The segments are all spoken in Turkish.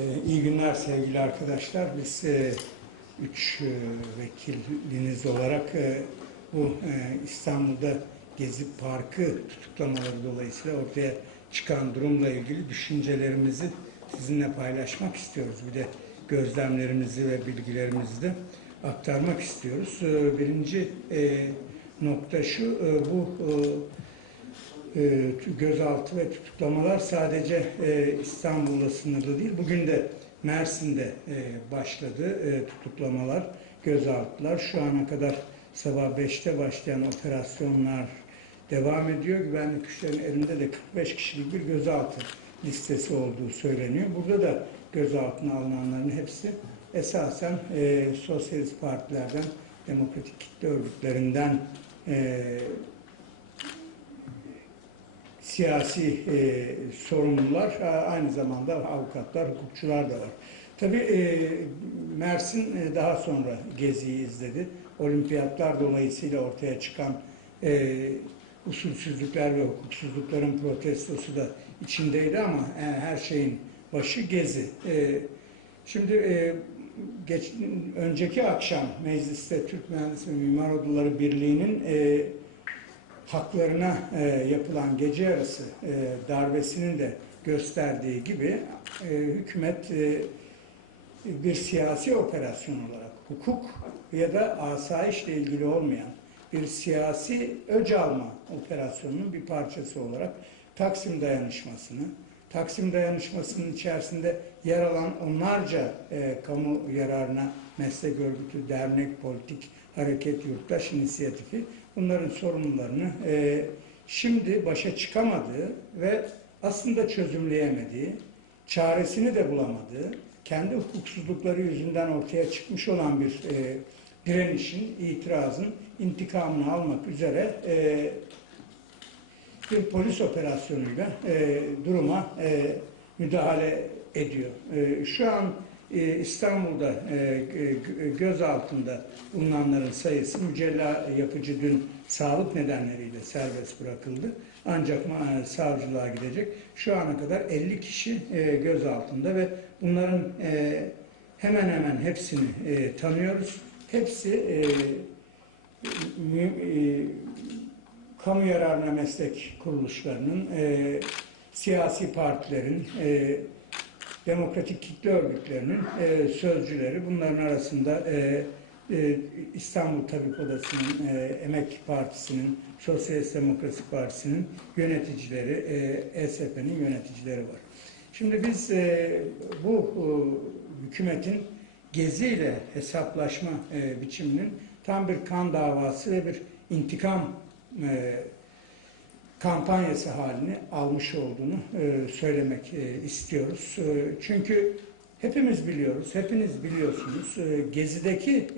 Ee, İyi günler sevgili arkadaşlar. Biz e, üç e, vekiliniz olarak e, bu İstanbul'da Gezi Parkı tutuklamaları dolayısıyla ortaya çıkan durumla ilgili düşüncelerimizi sizinle paylaşmak istiyoruz. Bir de gözlemlerimizi ve bilgilerimizi de aktarmak istiyoruz. E, Birinci nokta şu, bu gözaltı ve tutuklamalar sadece e, İstanbul'la sınırlı değil. Bugün de Mersin'de e, başladı e, tutuklamalar, gözaltılar. Şu ana kadar sabah 5'te başlayan operasyonlar devam ediyor. Güvenlik güçlerinin elinde de 45 kişilik bir gözaltı listesi olduğu söyleniyor. Burada da gözaltına alınanların hepsi esasen e, sosyalist partilerden, demokratik kitle örgütlerinden e, siyasi e, sorumlular, a- aynı zamanda avukatlar, hukukçular da var. Tabii e, Mersin e, daha sonra Gezi'yi izledi. Olimpiyatlar dolayısıyla ortaya çıkan e, usulsüzlükler ve hukuksuzlukların protestosu da içindeydi ama e, her şeyin başı Gezi. E, şimdi e, geç, önceki akşam mecliste Türk Mühendis ve Mimar Odaları Birliği'nin e, haklarına e, yapılan gece yarısı e, darbesinin de gösterdiği gibi e, hükümet e, bir siyasi operasyon olarak hukuk ya da asayişle ilgili olmayan bir siyasi öc alma operasyonunun bir parçası olarak Taksim Dayanışması'nı, Taksim Dayanışması'nın içerisinde yer alan onlarca e, kamu yararına meslek örgütü, dernek, politik hareket, yurttaş inisiyatifi bunların sorunlarını e, şimdi başa çıkamadığı ve aslında çözümleyemediği, çaresini de bulamadığı, kendi hukuksuzlukları yüzünden ortaya çıkmış olan bir e, direnişin, itirazın intikamını almak üzere e, bir polis operasyonuyla e, duruma e, müdahale ediyor. E, şu an e, İstanbul'da e, g- göz altında bulunanların sayısı mücella yapıcı dün sağlık nedenleriyle serbest bırakıldı. Ancak ma- savcılığa gidecek. Şu ana kadar 50 kişi e, göz altında ve bunların e, hemen hemen hepsini e, tanıyoruz. Hepsi e, e, kamu yararına meslek kuruluşlarının, e, siyasi partilerin, e, demokratik kitle örgütlerinin e, sözcüleri. Bunların arasında e, e, İstanbul Tabip Odası'nın, e, Emek Partisi'nin, Sosyalist Demokrasi Partisi'nin yöneticileri, e, ESP'nin yöneticileri var. Şimdi biz e, bu e, hükümetin geziyle hesaplaşma e, biçiminin tam bir kan davası ve bir intikam e, kampanyası halini almış olduğunu e, söylemek e, istiyoruz. E, çünkü hepimiz biliyoruz, hepiniz biliyorsunuz. Gezi'deki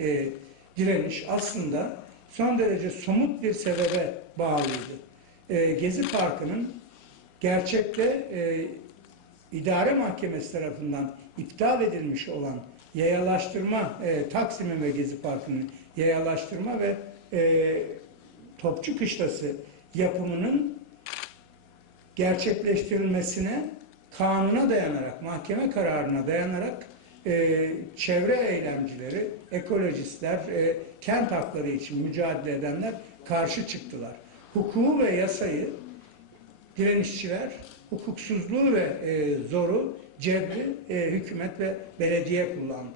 direniş aslında son derece somut bir sebebe bağlıydı. Gezi Parkı'nın gerçekte idare mahkemesi tarafından iptal edilmiş olan yayalaştırma, e, ve Gezi Parkı'nın yayalaştırma ve Topçu Kışlası yapımının gerçekleştirilmesine kanuna dayanarak, mahkeme kararına dayanarak e, çevre eylemcileri, ekolojistler, e, kent hakları için mücadele edenler karşı çıktılar. Hukuku ve yasayı direnişçiler, hukuksuzluğu ve e, zoru, cebri e, hükümet ve belediye kullandı.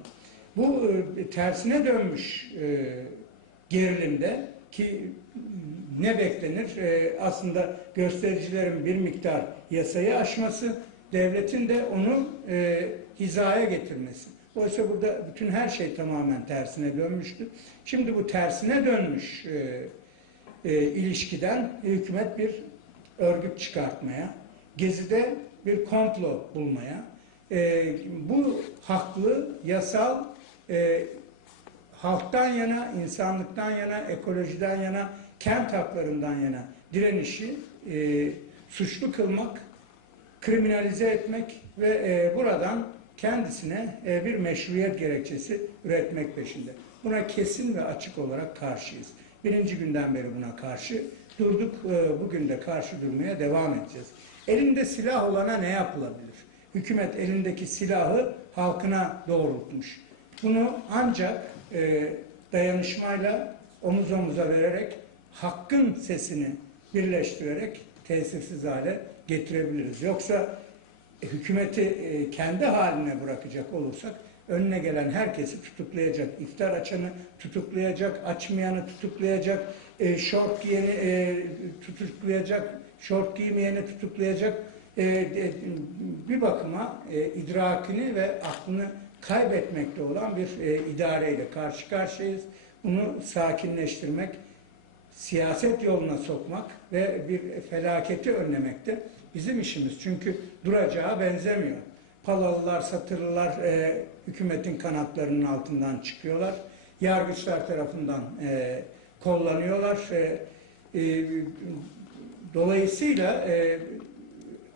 Bu e, tersine dönmüş e, gerilimde ki ne beklenir? E, aslında göstericilerin bir miktar yasayı aşması, devletin de onu e, hizaya getirmesi. Oysa burada bütün her şey tamamen tersine dönmüştü. Şimdi bu tersine dönmüş e, e, ilişkiden hükümet bir örgüt çıkartmaya, Gezi'de bir komplo bulmaya, e, bu haklı, yasal, e, halktan yana, insanlıktan yana, ekolojiden yana, kent haklarından yana direnişi e, suçlu kılmak, kriminalize etmek ve e, buradan kendisine e, bir meşruiyet gerekçesi üretmek peşinde. Buna kesin ve açık olarak karşıyız. Birinci günden beri buna karşı durduk, e, bugün de karşı durmaya devam edeceğiz. Elinde silah olana ne yapılabilir? hükümet elindeki silahı halkına doğrultmuş. Bunu ancak e, dayanışmayla omuz omuza vererek hakkın sesini birleştirerek tesirsiz hale getirebiliriz. Yoksa e, hükümeti e, kendi haline bırakacak olursak önüne gelen herkesi tutuklayacak. İftar açanı tutuklayacak, açmayanı tutuklayacak, e, şort giyeni e, tutuklayacak, şort giymeyeni tutuklayacak. E, e, bir bakıma e, idrakini ve aklını kaybetmekte olan bir e, idareyle karşı karşıyayız. Bunu sakinleştirmek, siyaset yoluna sokmak ve bir felaketi önlemek de bizim işimiz. Çünkü duracağı benzemiyor. Palalılar, satırlılar e, hükümetin kanatlarının altından çıkıyorlar. Yargıçlar tarafından e, kollanıyorlar. E, e, dolayısıyla e,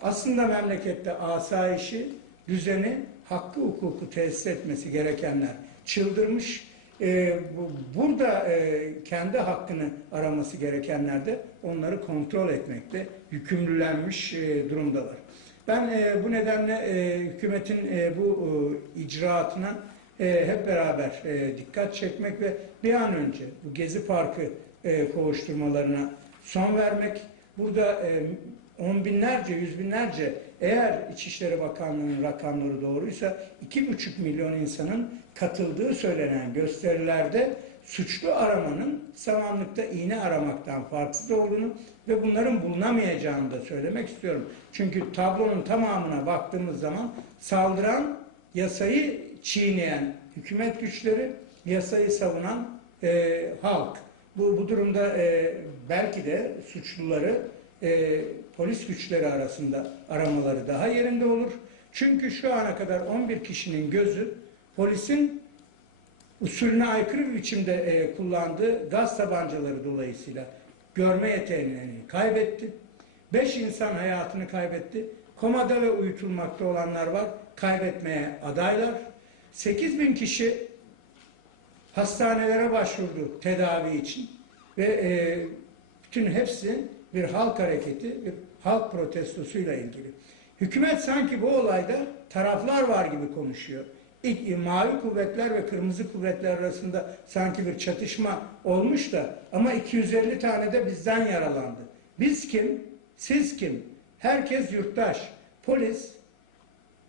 aslında memlekette asayişi, düzeni, hakkı hukuku tesis etmesi gerekenler çıldırmış. E, bu, burada e, kendi hakkını araması gerekenler de onları kontrol etmekte yükümlülenmiş e, durumdalar. Ben e, bu nedenle e, hükümetin e, bu e, icraatına e, hep beraber e, dikkat çekmek ve bir an önce bu Gezi Parkı e, kovuşturmalarına son vermek, burada e, on binlerce, yüz binlerce eğer İçişleri Bakanlığı'nın rakamları doğruysa iki buçuk milyon insanın katıldığı söylenen gösterilerde suçlu aramanın samanlıkta iğne aramaktan farksız olduğunu ve bunların bulunamayacağını da söylemek istiyorum. Çünkü tablonun tamamına baktığımız zaman saldıran yasayı çiğneyen hükümet güçleri, yasayı savunan e, halk. Bu, bu durumda e, belki de suçluları e, polis güçleri arasında aramaları daha yerinde olur. Çünkü şu ana kadar 11 kişinin gözü polisin usulüne aykırı bir biçimde e, kullandığı gaz tabancaları dolayısıyla görme yeteneğini kaybetti. 5 insan hayatını kaybetti. Komada ve uyutulmakta olanlar var. Kaybetmeye adaylar. 8 bin kişi hastanelere başvurdu tedavi için. Ve e, bütün hepsi bir halk hareketi, bir halk protestosuyla ilgili. Hükümet sanki bu olayda taraflar var gibi konuşuyor. İlk, e, mavi kuvvetler ve kırmızı kuvvetler arasında sanki bir çatışma olmuş da ama 250 tane de bizden yaralandı. Biz kim? Siz kim? Herkes yurttaş. Polis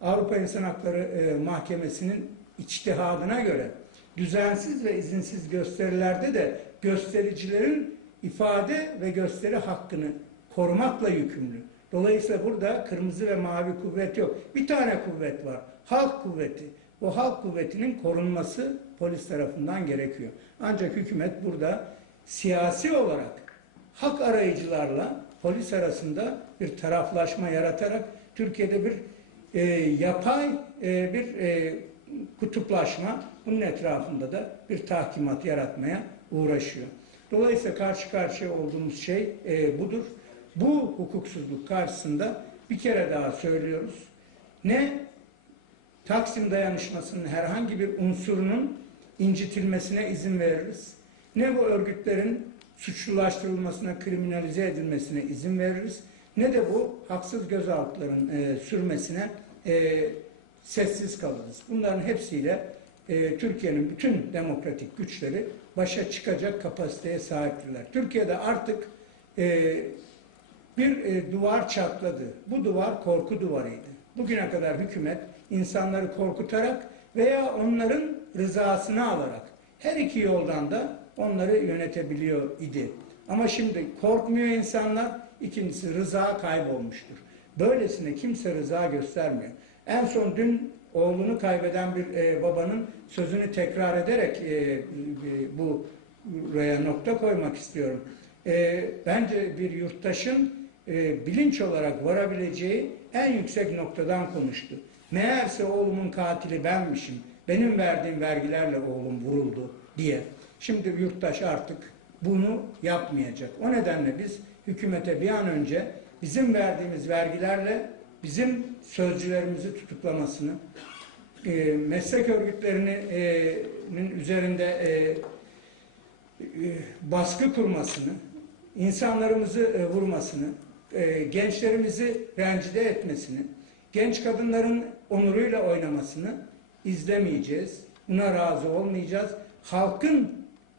Avrupa İnsan Hakları e, Mahkemesi'nin içtihadına göre düzensiz ve izinsiz gösterilerde de göstericilerin ifade ve gösteri hakkını korumakla yükümlü. Dolayısıyla burada kırmızı ve mavi kuvvet yok. Bir tane kuvvet var. Halk kuvveti. O halk kuvvetinin korunması polis tarafından gerekiyor. Ancak hükümet burada siyasi olarak hak arayıcılarla polis arasında bir taraflaşma yaratarak Türkiye'de bir e, yapay e, bir e, kutuplaşma bunun etrafında da bir tahkimat yaratmaya uğraşıyor. Dolayısıyla karşı karşıya olduğumuz şey e, budur. Bu hukuksuzluk karşısında bir kere daha söylüyoruz. Ne Taksim dayanışmasının herhangi bir unsurunun incitilmesine izin veririz. Ne bu örgütlerin suçlulaştırılmasına, kriminalize edilmesine izin veririz. Ne de bu haksız gözaltıların e, sürmesine e, sessiz kalırız. Bunların hepsiyle e, Türkiye'nin bütün demokratik güçleri başa çıkacak kapasiteye sahiptirler. Türkiye'de artık e, bir e, duvar çatladı. Bu duvar korku duvarıydı. Bugüne kadar hükümet insanları korkutarak veya onların rızasını alarak her iki yoldan da onları yönetebiliyor idi. Ama şimdi korkmuyor insanlar, ikincisi rıza kaybolmuştur. Böylesine kimse rıza göstermiyor. En son dün oğlunu kaybeden bir e, babanın sözünü tekrar ederek e, e, bu buraya nokta koymak istiyorum. E, bence bir yurttaşın e, bilinç olarak varabileceği en yüksek noktadan konuştu. Meğerse oğlumun katili benmişim. Benim verdiğim vergilerle oğlum vuruldu diye. Şimdi yurttaş artık bunu yapmayacak. O nedenle biz hükümete bir an önce bizim verdiğimiz vergilerle bizim sözcülerimizi tutuklamasını, e, meslek örgütlerinin üzerinde e, e, baskı kurmasını, insanlarımızı e, vurmasını, e, gençlerimizi rencide etmesini, genç kadınların onuruyla oynamasını izlemeyeceğiz. Buna razı olmayacağız. Halkın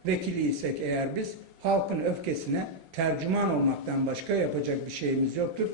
vekiliysek eğer biz halkın öfkesine tercüman olmaktan başka yapacak bir şeyimiz yoktur.